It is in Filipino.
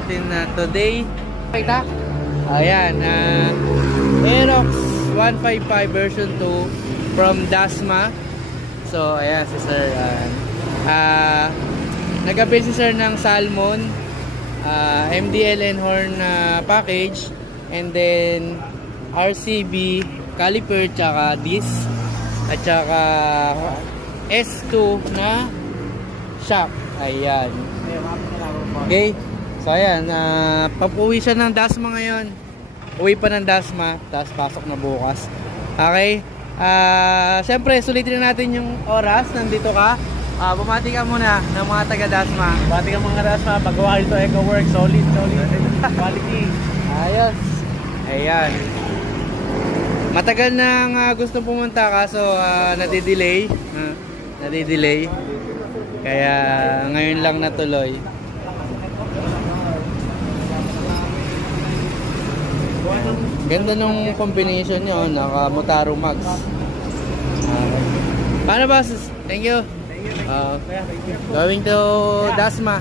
natin today. Kita? Ayan, Aerox 155 version 2 from Dasma. So, ayan si Sir. Nag-avail si Sir ng Salmon, MDL and horn package, and then RCB caliper, tsaka disc, at tsaka S2 na shock. Ayan. Okay. So ayan, papuwi siya ng Dasma ngayon. Uwi pa ng Dasma, tapos pasok na bukas. Okay. Siyempre, sulitin natin yung oras. Nandito ka. Bumati ka muna ng mga taga Dasma. Bumati ka mga Dasma. Pagawa ito, Eco Work. Solid. Quality. Ayos. Ayan. Matagal nang gusto pumunta, kaso nadidelay. Nadidelay. Kaya ngayon lang natuloy. Ganda nung combination nyo, naka Motaro Max. Paano ba? Thank you. Going to Dasma.